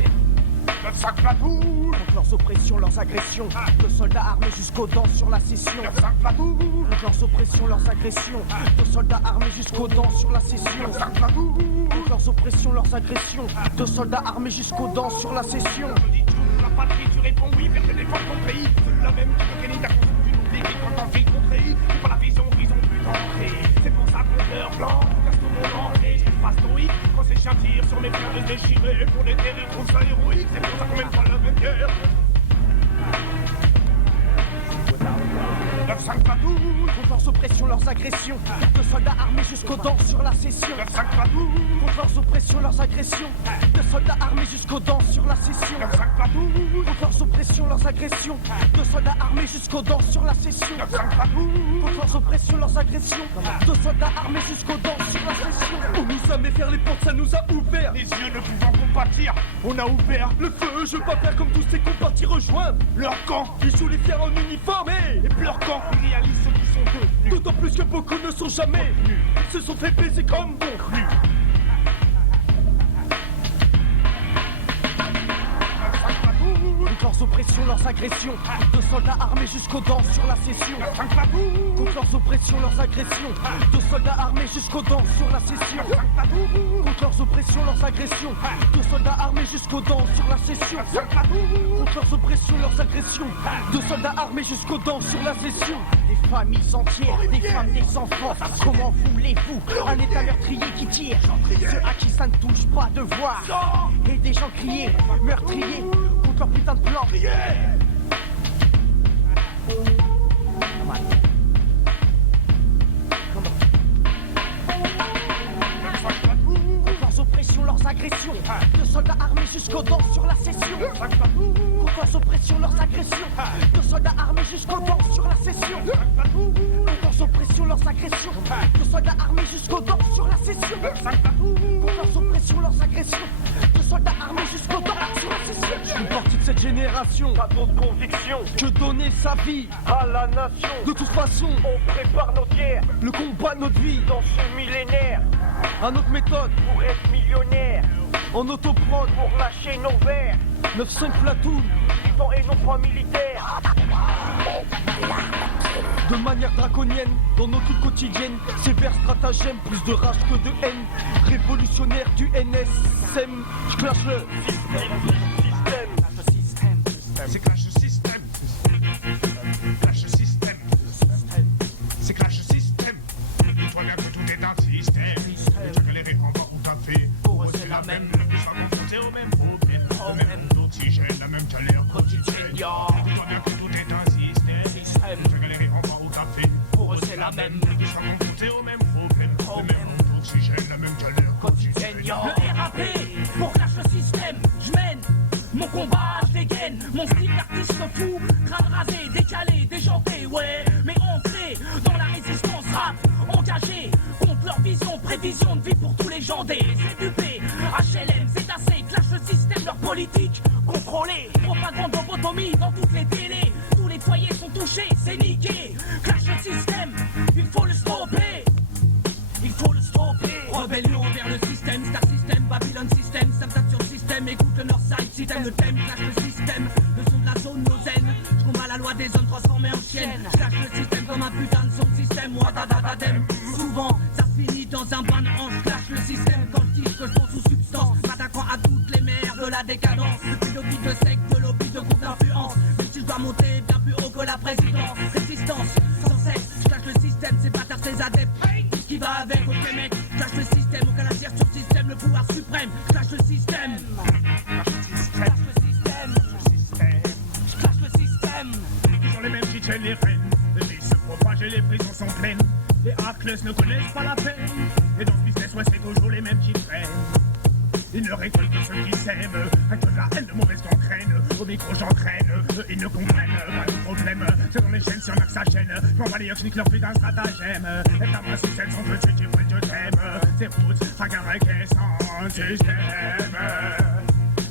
9-5 Platoon. Contre leurs oppressions, leurs agressions. De soldats armés jusqu'aux dents sur la session. 9-5 Platoon. Contre leurs oppressions, leurs agressions. De soldats armés jusqu'aux dents sur la session. 9-5 Platoon. Contre leurs oppressions, leurs agressions. De soldats armés jusqu'aux dents sur la session. La patrie, tu réponds oui, faire te défendre ton pays. Celui-là même qui te gagne ta construction publique et quand t'en fais contrer. C'est pas la vision qu'ils ont pu t'entrer. C'est pour ça qu'on cœur blanc, casse tout mon entrée, je passe stoïque. Quand ces chiens tirent sur mes cœurs déchirés, pour les terres, ils trouvent ça héroïque. C'est pour ça qu'on mène pas la même guerre. 9-5 Padoue, contre leurs oppressions, leurs agressions. De soldats armés jusqu'aux dents sur la session. 9-5 Padoue, contre leurs oppressions, leurs agressions. De soldats armés jusqu'aux dents sur la session. 9-5 Padoue, contre leurs oppressions, leurs agressions. De soldats armés jusqu'aux dents sur la session. 9-5 Padoue, contre leurs oppressions, leurs agressions. De soldats armés jusqu'aux dents sur la session. On nous a mis vers les portes, ça nous a ouvert. les yeux ne pouvant compatir, on a ouvert Le feu, je veux pas faire comme tous ces compartis rejoindre leur camp. Ils jouent les fiers en uniforme Et puis leur camp, ils réalisent ce qu'ils sont devenus. D'autant plus que beaucoup ne sont jamais Ils se sont fait baiser comme bon cru. Contre leurs oppressions, leurs agressions. De soldats armés jusqu'aux dents sur la session. Contre leurs oppressions, leurs agressions. De soldats armés jusqu'aux dents sur la session. Contre leurs oppressions, leurs agressions. De soldats armés jusqu'aux dents sur la session. Contre leurs oppressions, leurs agressions. De soldats armés jusqu'aux dents sur la session. Des familles entières, des femmes, des enfants. Comment voulez-vous un état meurtrier qui tire ceux à qui ça ne touche pas de voir. Et des gens crier, meurtriers contre leur putain de plan. Contre leurs oppressions, leurs agressions. De soldats armés jusqu'aux dents sur la session. Contre leurs oppressions, leurs agressions. De soldats armés jusqu'aux dents sur la session. Contre leurs oppressions, leurs agressions. De soldats armés jusqu'aux dents sur la session. Contre leurs oppressions, leurs agressions. De soldats armés jusqu'aux dents sur la session. Je suis parti de cette génération, pas d'autre conviction que donner sa vie à la nation. De toute façon, on prépare notre guerre, le combat de notre vie dans ce millénaire. À notre méthode pour être millionnaire, en autoprod pour lâcher nos verres. 9-5 platoon, militants et non pas militaires. De manière draconienne, dans notre lutte quotidienne, sévère stratagème, plus de rage que de haine. Révolutionnaire du NSM, je clash le système. C'est clash système. Clash système. C'est clash système. Dis-toi bien que tout est un système. Tu as galéré en bas où t'as fait. Pour eux c'est la même. Le plus va confronter au même problème. Le même d'oxygène, la même galère quotidienne. Dis-toi bien que tout est un système. Tu as galéré en bas où t'as fait. Pour eux c'est la même. Le plus va confronter au même problème. Le même d'oxygène, la même galère quotidienne. Le RAP, pour clash le système, je mène mon combat, je dégaine, mon style d'artiste fou, crâne rasé, décalé, déjanté, ouais, mais ancré dans la résistance rap, engagé contre leur vision, prévision de vie pour tous les gens des ZUP, HLM, ZAC, clash le système, leur politique, contrôlée, propagande lobotomie dans toutes les télés, tous les foyers sont touchés, c'est niqué, clash le système, il faut le stopper. Il faut le stopper. Rebellion envers le système, Star System, Babylon System, Samsat sur le système, écoute le Northside System, le thème, clash le système, le son de la zone, nos zen, je combats la loi des zones transformées en chienne, clash le système comme un putain de son système, moi dadadadem. Souvent, ça se finit dans un bain de hanche, clash le système quand je dis que je pense sous substance, m'attaquant à toutes les mers de la décadence, depuis lobby de secte, de lobby de groupe d'influence, même si je dois monter bien plus haut que la présidence, résistance, sans cesse, je clash le système, c'est bâtard, ses adeptes. Qui va avec, ok mec, clash le système, aucun laser sur système, le pouvoir suprême, clash le système. Clash le système. Clash le système. Ils ont les mêmes qui tiennent les rênes. Les vies se propagent et les prisons sont pleines. Les hackless ne connaissent pas la peine. Et dans ce business, ouais, c'est toujours les mêmes qui traînent. Ils ne récoltent que ceux qui s'aiment. Avec de la haine de mauvaise gangrène. Au micro j'entraîne, ils ne comprennent pas de problème. C'est dans les chaînes, si on a que sa chaîne. Je m'en bats les yeux, je nique leur putain de stratagème. Et ta main sous celle, son petit tu veux, je t'aime. C'est route, fagarec et sans système.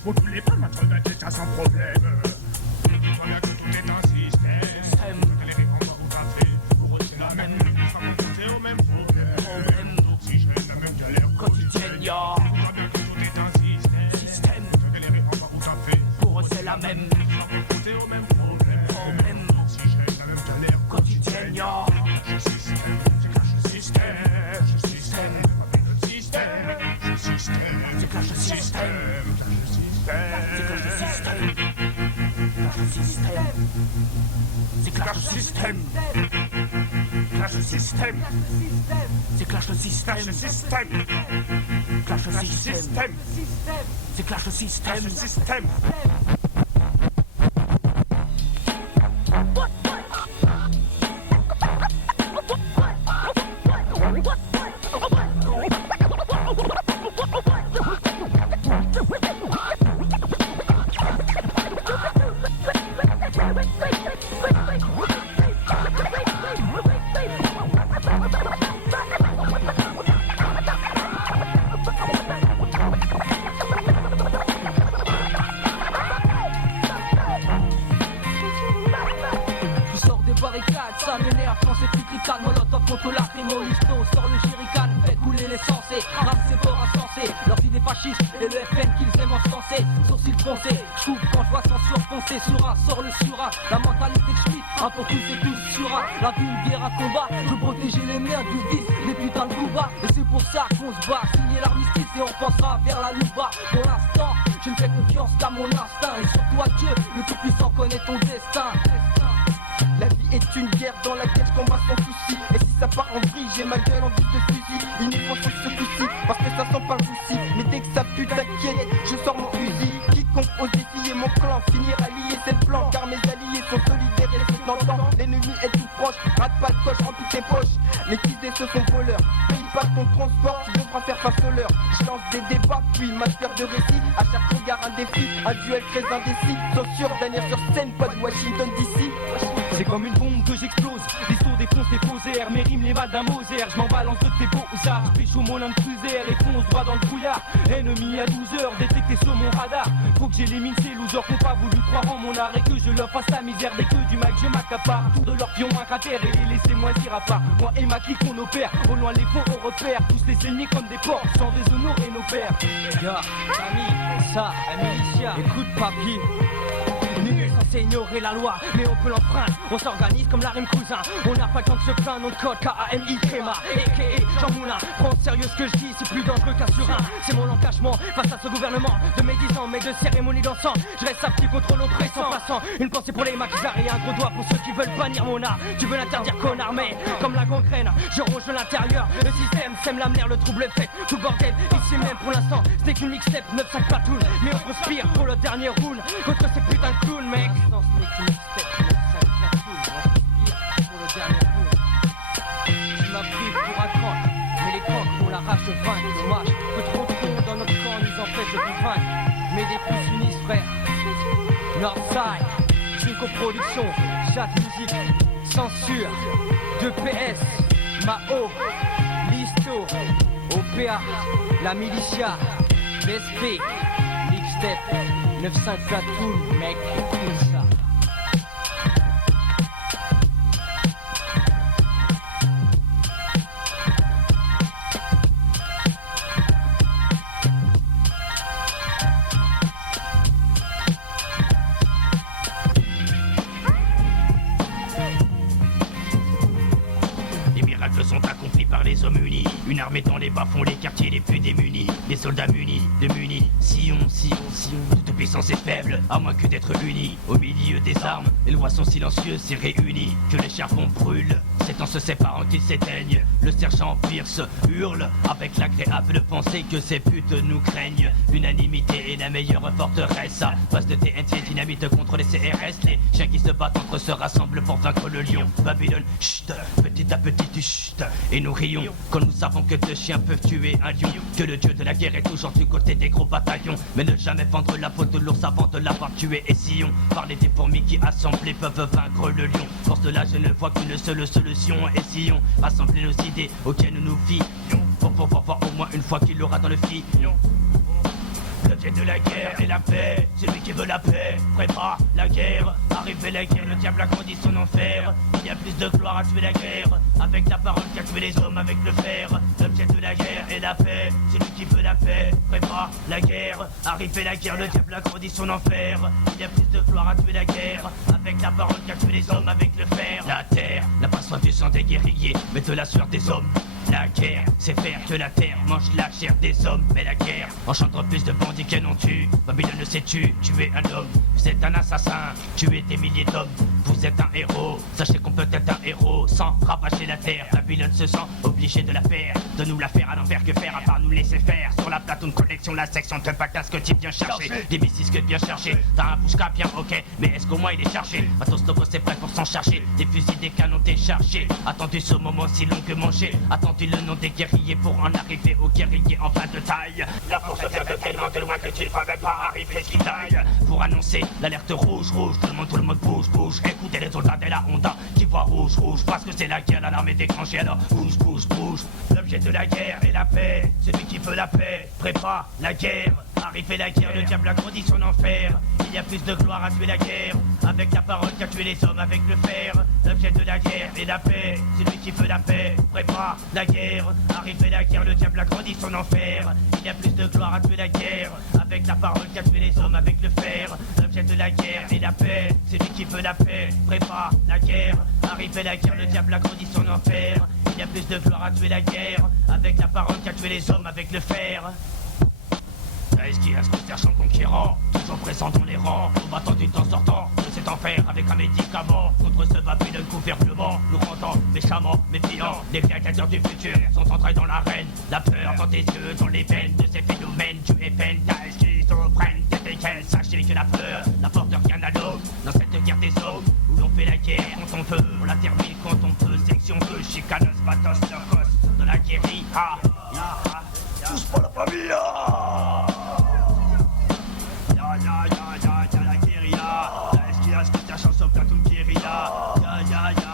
Pour tous les palmes, tu regardes ça sans problème. Dis-toi bien que tout est un système. Que les réponses sont tout à fait. Pour eux c'est la même. Ils sont confrontés au même problème. Donc si je reste la même galère quotidienne, ya. Dis-toi bien que tout est un système. Que les réponses sont tout à fait. Pour eux c'est la même. Ils sont confrontés au même problème. Donc si je reste la même galère quotidienne, ya. Je système. Tu caches le système. Je système. Le système. Je système. Tu caches le système. C'est clash le système. C'est clash le système. Clash le système. C'est clash le système. Clash le système. Clash le Clash le système. système. C'est clash le système. Clash le système. Ça m'énerve quand c'est une clicane, molotov contre lacrymo, listo, sort le jerrycan, fait couler l'essence, rap c'est fort insensé, leur vie des fascistes et le FN qu'ils aiment encenser, sourcils foncés, j'coupe quand j'vois censure foncer sur un, sort le sur un, la mentalité de Schmitt, un pour tous et tous sur un, la vie une guerre à combat, je protéger les miens du vice, les putains de coups bas, et c'est pour ça qu'on se bat, signer l'armistice et on pensera vers la louba, pour l'instant, je ne fais confiance qu'à mon instinct, et surtout à Dieu, le tout-puissant connaît ton destin. La vie est une guerre dans laquelle je combats sans souci. Et si ça part en vrille, j'ai ma gueule en guise de fusil. Ils nous font ce coup-ci, parce que ça sent pas le souci. Mais dès que ça pue, t'inquiète, je sors mon fusil. Quiconque ose défier mon clan finira lié, c'est le plan. Car mes alliés sont solidaires et sont dans le temps. L'ennemi est tout proche, rate pas de coche, remplis tes poches. Les idées se font voleurs, paye pas ton transport, tu devras faire face au leur. Je lance des débats, puis ma sphère de récit. À chaque regard un défi, un duel très indécis. Censure, dernière sur scène, pas de Washington DC. C'est comme une bombe que j'explose, les sauts défoncent les faux airs, mes rimes les balles d'un Moser, je m'en balance de tes beaux arts, je pécho mon Land Cruiser et fonce droit dans le brouillard, ennemi à 12 heures, détecté sur mon radar, faut que j'élimine ces losers qui n'ont pas voulu croire en mon art et que je leur fasse la misère dès que du mic je m'accapare, autour de leur pion un cratère et les laisser moisir à part, moi et ma clique on opère, au loin les fonds on repère, tous les ennemis comme des porcs, sans déshonorer nos pères. Gars, ami, ça, la militia, écoute papier. Nul est censé ignorer la loi, mais on peut l'enfreindre. On s'organise comme la rime cousin. On n'a pas le temps de se plaindre, notre code K-A-M-I, Créma, a.k.a. Jean Moulin. Prends au sérieux ce que je dis, c'est plus dangereux qu'un surin. C'est mon engagement face à ce gouvernement de mes 10 ans, mais de cérémonies d'encens. Je reste apte contre l'oppressant, passant une pensée pour les maquisards et un gros doigt pour ceux qui veulent bannir mon art. Tu veux l'interdire, connard, mais comme la gangrène, je ronge de l'intérieur. Le système sème l'amener, le trouble fait tout bordel. Ici même pour l'instant, c'est qu'une mixtape, 9-5 platoon. Mais on conspire pour le dernier round contre ces putains de clowns, mec. Non, ce n'est qu'une mixtape, 9-5 platoon. On conspire pour le dernier round. Je m'abrive pour un crank, mais les cranks ont la rage de vaincre. Dommage que trop de cons dans notre camp nous empêchent de convaincre. Mais des pouces s'unissent, frère. Northside, c'est une coproduction. Chaque musique, censure, 2 PS, Mao, Listo, OPA, la militia, BSP, mixtape, 9-5 platoon, mec, tout ça. Sont accomplis par les hommes unis. Une armée dans les bas-fonds, les quartiers les plus démunis. Des soldats munis, de munis. Sillon, toute puissance est faible, à moins que d'être unis. Au milieu des armes, les lois sont silencieuses, c'est réuni. Que les charbons brûlent, c'est en se séparant qu'ils s'éteignent. Le sergent Pierce hurle, avec l'agréable pensée que ces putes nous craignent. L'unanimité est la meilleure forteresse. Base de TNT, dynamite contre les CRS. Les chiens qui se battent entre eux se rassemblent pour vaincre le lion. Babylone, chut, petit à petit tu chut. Et nous rions quand nous savons que 2 chiens peuvent tuer un lion. Que le dieu de la guerre est toujours du côté des gros bataillons. Mais ne jamais vendre la peau de l'ours avant de l'avoir tué. Et si on parlait des fourmis qui assemblées peuvent vaincre le lion. Pour cela je ne vois qu'une seule solution. Et si on rassemblait nos idées auxquelles nous nous fions, pour voir au moins une fois qu'il aura dans le fillon. L'objet de la guerre est la paix, celui qui veut la paix prépare la guerre. Arrivé la guerre, le diable agrandit son enfer. Il y a plus de gloire à tuer la guerre avec la parole qu'à tuer les hommes avec le fer. L'objet de la guerre est la paix, celui qui veut la paix prépare la guerre. Arrivé la guerre, le diable agrandit son enfer. Il y a plus de gloire à tuer la guerre avec la parole qu'à tuer les hommes avec le fer. La terre n'a pas soif du sang des guerriers, mais de la sueur des hommes. La guerre, c'est faire que la terre mange la chair des hommes. Mais la guerre engendre plus de bandits qu'elle n'en tue. Babylone ne sait tuer un homme, c'est un assassin. Tuer des milliers d'hommes, vous êtes un héros. Sachez qu'on peut être un héros sans ravager la terre. Babylone se sent obligé de la faire, de nous la faire à l'envers. Que faire à part nous laisser faire? Sur la platoon collection, la section de patas que tu viens chercher. Des B6 que bien chercher. T'as un Pouchka bien ok, mais est-ce qu'au moins il est chargé? Matos Loco c'est prêt pour s'en charger. Des fusils, des canons déchargés. Attendu ce moment si long que manger. Attendu le nom des guerriers pour en arriver aux guerriers en fin de taille. La force vient de tellement de loin que tu ne vas même pas arriver ce qui taille. Pour annoncer l'alerte rouge, rouge. Tout le monde bouge, bouge. Écoutez les soldats de la Honda qui voient rouge, rouge. Parce que c'est la guerre, l'armée déclenchée. Alors bouge, bouge, bouge. L'objet de la guerre est la paix. Celui qui veut la paix prépare la guerre. Arrivée la guerre, le diable a grandi son enfer. Il y a plus de gloire à tuer la guerre avec la parole qu'à tuer les hommes avec le fer. L'objet de la guerre est la paix. Celui qui veut la paix prépare la guerre. Arrivée la guerre, le diable a grandi son enfer. Il y a plus de gloire à tuer la guerre avec la parole qu'à tuer les hommes avec le fer. L'objet de la guerre est la paix. Celui qui veut la paix prépare la guerre. Arrivée la guerre, le diable a grandi son enfer. Il y a plus de gloire à tuer la guerre avec la parole qu'à tuer les hommes avec le fer. Est-ce qu'il y a ce sergent conquérant, toujours présent dans les rangs, combattant du temps sortant de cet enfer avec un médicament contre ce Babylone gouvernement, nous rendant méchamment, méfiants. Les gladiateurs du futur sont entrés dans l'arène, la peur dans tes yeux, dans les veines de ces phénomènes du FN, schizophrène, TPK. Sachez que la peur n'apporte rien à l'homme dans cette guerre des hommes où l'on fait la guerre quand on veut, on la termine quand on peut, section 2, chicanos, patos, circos, de la guérilla. Tous pour la famille. La guérilla. Est-ce qu'il y a ce que ta chanson platoon guérilla? La guérilla.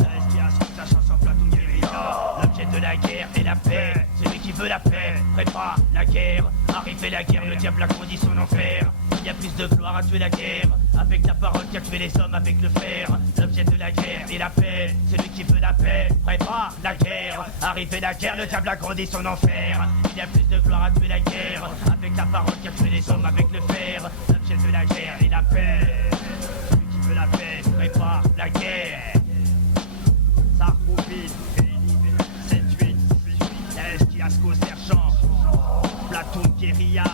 Est-ce qu'il y a ce que ta chanson platoon guérilla? L'objet de la guerre est la paix. Celui qui veut la paix prépare la guerre. Arrivée la guerre, le diable a grandi son enfer. Il y a plus de gloire à tuer la guerre avec la parole qu'à tuer les hommes avec le fer. L'objet de la guerre est la paix. Celui qui veut la paix prépare la guerre. Arrivée la guerre, le diable a grandi son enfer. Il y a plus de gloire à tuer la guerre avec la parole qu'à tuer les hommes avec le fer. L'objet de la guerre est la paix. Celui qui veut la paix prépare la guerre. Sarkouville, 7-8, Esquiasco, sergent, platoon guérilla.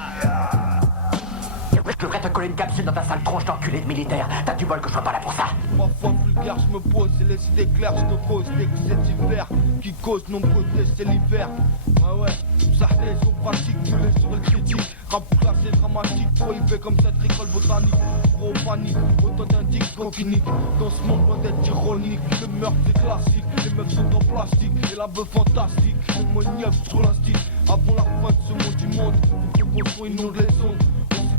Je devrais te coller une capsule dans ta sale tronche d'enculé de militaire. T'as du bol que je sois pas là pour ça. Parfois vulgaire, je me pose et les idées claires, je te pose dès que c'est hiver qui cause nombreux décès l'hiver. Ah ouais, ça les aux pratiques, tu les sur le critique. Rap classé dramatique, prohibé comme cette récolte botanique. Gros panique, autant d'indique coquinique. Dans ce monde loin d'être ironique, le meurtre c'est classique. Les meufs sont en plastique et la bœuf fantastique. Ammoniaque sur l'instit, avant la fin de ce monde du monde. Faut que le bon inonde les ondes.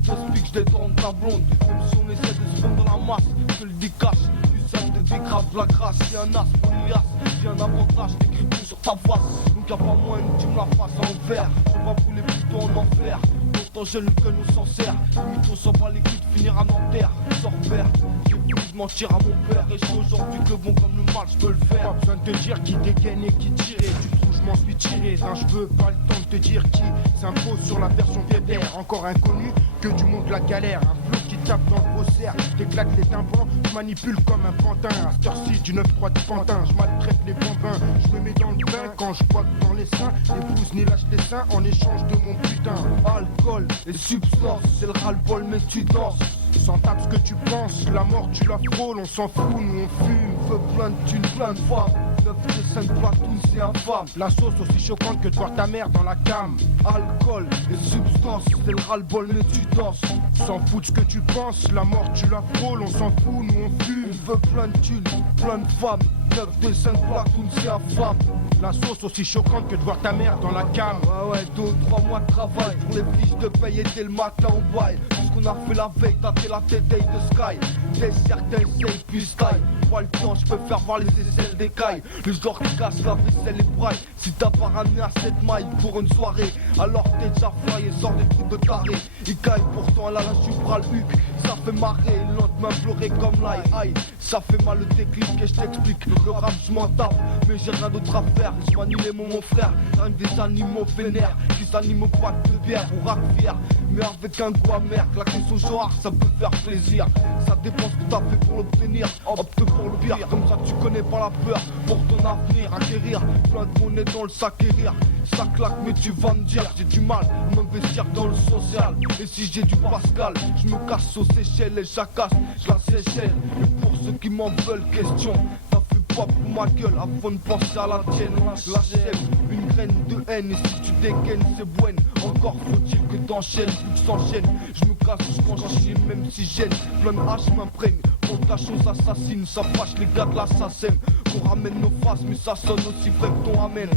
Je speak, je détourne ta blonde. Même si on essaie de se fondre dans la masse, je te le dis cash. Plus simple de vie grave la grâce. Y'a un as pour l'IAS, j'ai un avantage, t'écris tout sur ta face. Donc y'a pas moyen que tu me la fasses à l'envers. On va brûler plutôt en enfer. Autant jeune que nous s'en sert. Limite on s'en bat les couilles de finir à Nanterre. Sors père, j'ai voulu mentir à mon père. Et c'est aujourd'hui que le bon comme le mal, je peux le faire. Pas besoin de te dire qui dégaine et qui tirait. Tu trouves je m'en suis tiré. Non, je veux pas le temps de te dire qui s'impose sur la version VDR. Encore inconnu que du monde la galère. Un flot qui tape dans le faussaire. J'éclate les tympans, je manipule comme un pantin. À cette heure-ci du 9-3 du pantin. Je maltraite les bambins, je me mets dans le bain. Quand je boite dans les seins, les pouces ni lâche les seins en échange de mon putain. Alcool et substances, c'est le ras-le-bol mais tu danses. Sans tape ce que tu penses, la mort tu la frôles, on s'en fout, nous on fume. Veux plein de thunes, plein de femmes. 9 de 5 platoons, c'est infâme. La sauce aussi choquante que de voir ta mère dans la cam. Alcool et substances, c'est le ras-le-bol mais tu danses. S'en fout de ce que tu penses, la mort tu la frôles, on s'en fout, nous on fume. On veut plein de thunes, plein de femmes. 9 de 5 platoons, c'est infâme. La sauce aussi choquante que de voir ta mère dans la cam. Ouais, 2 ou 3 mois de travail pour les fiches de paye et dès le matin on baille. Tout ce qu'on a fait la veille, t'as fait la tête de Sky. Des certains essayent puis style. Pas le temps, je peux faire voir les aisselles des cailles. Le genre qui casse la vaisselle et braille. Si t'as pas ramené à 7 mailles pour une soirée, alors t'es déjà flyé, sors des trucs de taré. Il caille pourtant elle a la supra le huc. Ça fait marrer, le lendemain pleurer comme l'ail. Aïe, ça fait mal le déclic et je t'explique. Le rap je m'en tape, mais j'ai rien d'autre à faire. Je manie les mots mon frère, rien que des animaux vénères qui s'animent au pack de bière ou rack fier. Mais avec un goût amer, claquer son genre, ça peut faire plaisir. Ça dépend ce que t'as fait pour l'obtenir. Opte pour le pire, comme ça tu connais pas la peur. Pour ton avenir, acquérir plein de monnaie dans sans le s'acquérir. Ça claque mais tu vas me dire, j'ai du mal à m'investir dans le social. Et si j'ai du Pascal, je me casse aux Seychelles et j'acasse la Seychelle. Et pour ceux qui m'en veulent, question, t'as fait pas pour ma gueule avant de penser à la tienne. La chèvre, une graine de haine, et si tu dégaines c'est bonne. Encore faut-il que t'enchaînes, plus que s'enchaîne. Je me casse jusqu'en chier même si gêne. Plein de haches m'imprègne, quand la chose assassine, ça fâche les gars de l'assassin. Qu'on ramène nos faces mais ça sonne aussi vrai que ton amène.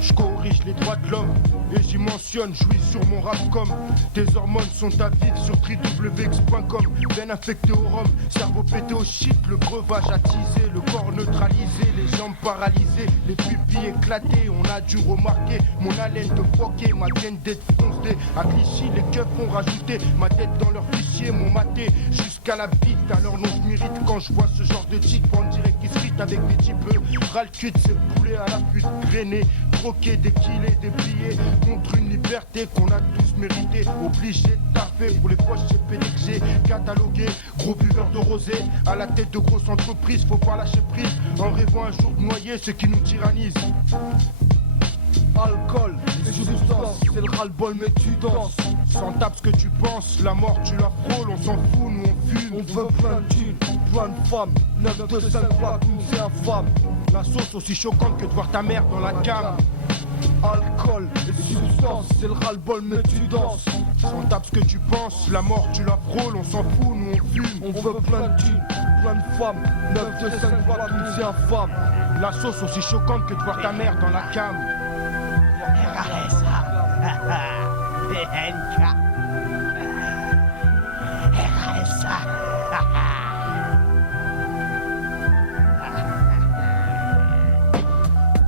Je corrige les droits de l'homme et j'y mentionne, jouis sur mon rap comme tes hormones sont à vivre sur www.x.com. Veine affectée au rhum, cerveau pété au shit, le breuvage attisé, le corps neutralisé, les jambes paralysées, les pupilles éclatées. On a dû remarquer mon haleine de foquer, ma gaine d'être foncée. À Clichy, les keufs ont rajouté ma tête dans leur fichier, m'ont maté jusqu'à la bite. Alors non, je mérite quand je vois ce genre de type. On dirait qu'ils se fritent avec des types ras le cul de ces poulets à la pute grainée. Troquer des kilés, des billets contre une liberté qu'on a tous mérité. Obligé de taffer pour les poches CPD que j'ai catalogué. Gros buveur de rosé à la tête de grosses entreprises. Faut pas lâcher prise en rêvant un jour de noyer ceux qui nous tyrannisent. Alcool, les substances, c'est le ras-le-bol mais tu danses. Sans tape ce que tu penses, la mort tu la frôles. On s'en fout, nous on fume. On veut plein de thunes, plein de femmes. 9 de 5 plaques, c'est infâme. La sauce aussi choquante que de voir ta mère dans la cam. Alcool, les substances, c'est le ras-le-bol mais tu danses. Sans tape ce que tu penses, la mort tu la frôles. On s'en fout, nous on fume. On veut plein de thunes, plein de femmes. 9 de 5 plaques, c'est infâme. La sauce aussi choquante que de voir ta mère dans la cam.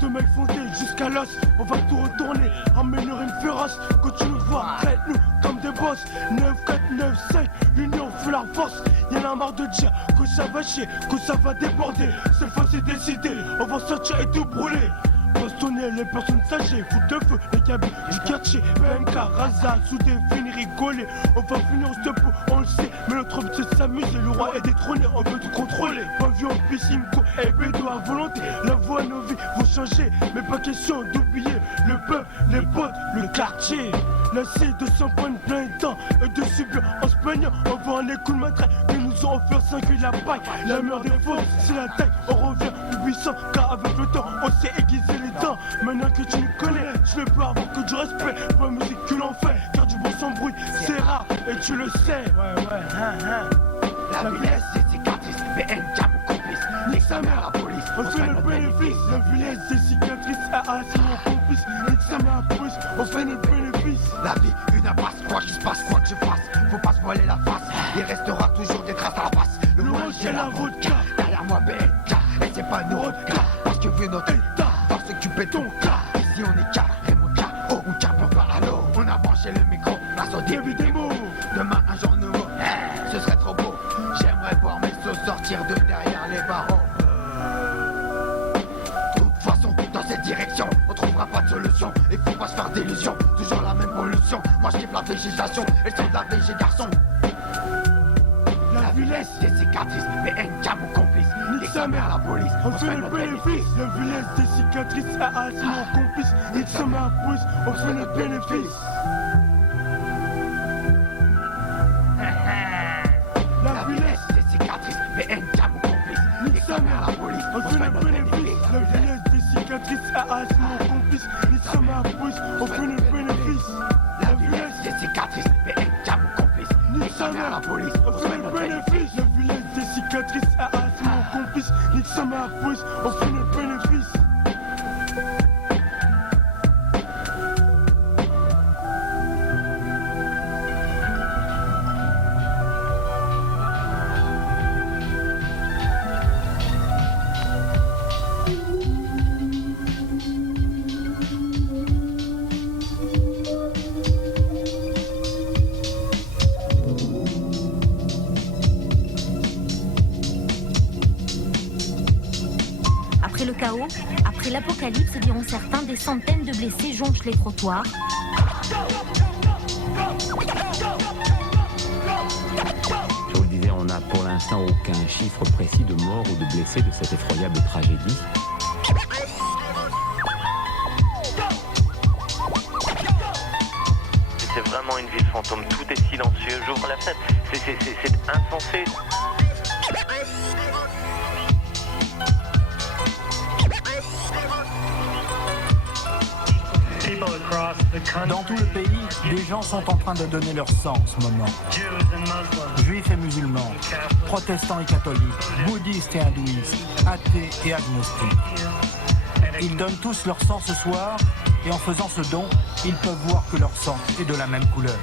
Deux mecs fondés jusqu'à l'os, on va tout retourner. Amène une rime féroce, continue de voir, traite-nous comme des boss. 9, 4, 9, 5, l'union fait la force. Y'en a marre de dire que ça va chier, que ça va déborder. Cette fois c'est décidé, on va sortir et tout brûler. Bastonner les personnes sachées, foutre de feu les cabines du quartier. PMK, Raza, soudé, fini, rigoler. On va finir au stop, on le sait. Mais notre but c'est de s'amuser, le roi est détrôné, on veut tout contrôler. Pas vu en piscine, et bédo à volonté. La voix, nos vies vont changer, mais pas question d'oublier le peuple, les potes, le quartier. La C200 points plein de temps et de subir en se plaignant. On voit un écoute matraque que nous ont offert 5 la paille. La meilleure des forces, c'est la taille. On revient plus puissant car avec le temps, on s'est aiguisé les dents. Maintenant que tu me connais, je ne peux avoir que du respect pour la musique que l'on fait. Car du bon s'embrouille, c'est rare et tu le sais. La villesse, c'est cicatrice, PNK mon complice. Nique sa mère la police, on fait le bénéfice. La villesse, c'est cicatrice, c'est mon complice. Nique sa mère la police, on fait le bénéfice. La vie, une impasse, quoi qu'il se passe, quoi que je fasse. Faut pas se voiler la face, il restera toujours des traces à la face. Le loin j'ai la vodka, derrière moi BNK. Et c'est pas nos cas, parce que vu notre état, va s'occuper ton cas. Ici on est cas, et mon cas, oh on cap on part à l'eau. On a branché le micro, grâce au début des mots. Demain un jour nouveau, ce serait trop beau. J'aimerais voir mes sauces sortir de derrière les barreaux. De toute façon, dans cette direction, on trouvera pas de solution. Il faut pas se faire d'illusions, toujours la même pollution. Moi je kiffe la végétation, et le son de la végé garçon. La villesse, des cicatrices, mais NK mon complice. Nique sa mère la police, on fait le bénéfice. La villesse, des cicatrices, c'est mon complice. Nique sa mère la police, on fait le bénéfice. La villesse, des cicatrices, mais NK mon complice. Nique sa mère la police, on fait le bénéfice. La villesse, des cicatrices, c'est mon complice. Nique sa mère la police, on fait le bénéfice. La villesse, des cicatrices, mais NK mon complice. Nique sa mère la police, on fait le bénéfice. La villesse, des cicatrices, c'est mon complice. Nique sa mère la police, on fait le bénéfice. Après le chaos, après l'apocalypse, diront certains, des centaines de blessés jonchent les trottoirs. Je vous disais, on n'a pour l'instant aucun chiffre précis de morts ou de blessés de cette effroyable tragédie. fantômes, tout est silencieux, j'ouvre la fenêtre, c'est insensé. Dans tout le pays, des gens sont en train de donner leur sang en ce moment. Juifs et musulmans, protestants et catholiques, bouddhistes et hindouistes, athées et agnostiques. Ils donnent tous leur sang ce soir, et en faisant ce don, ils peuvent voir que leur sang est de la même couleur.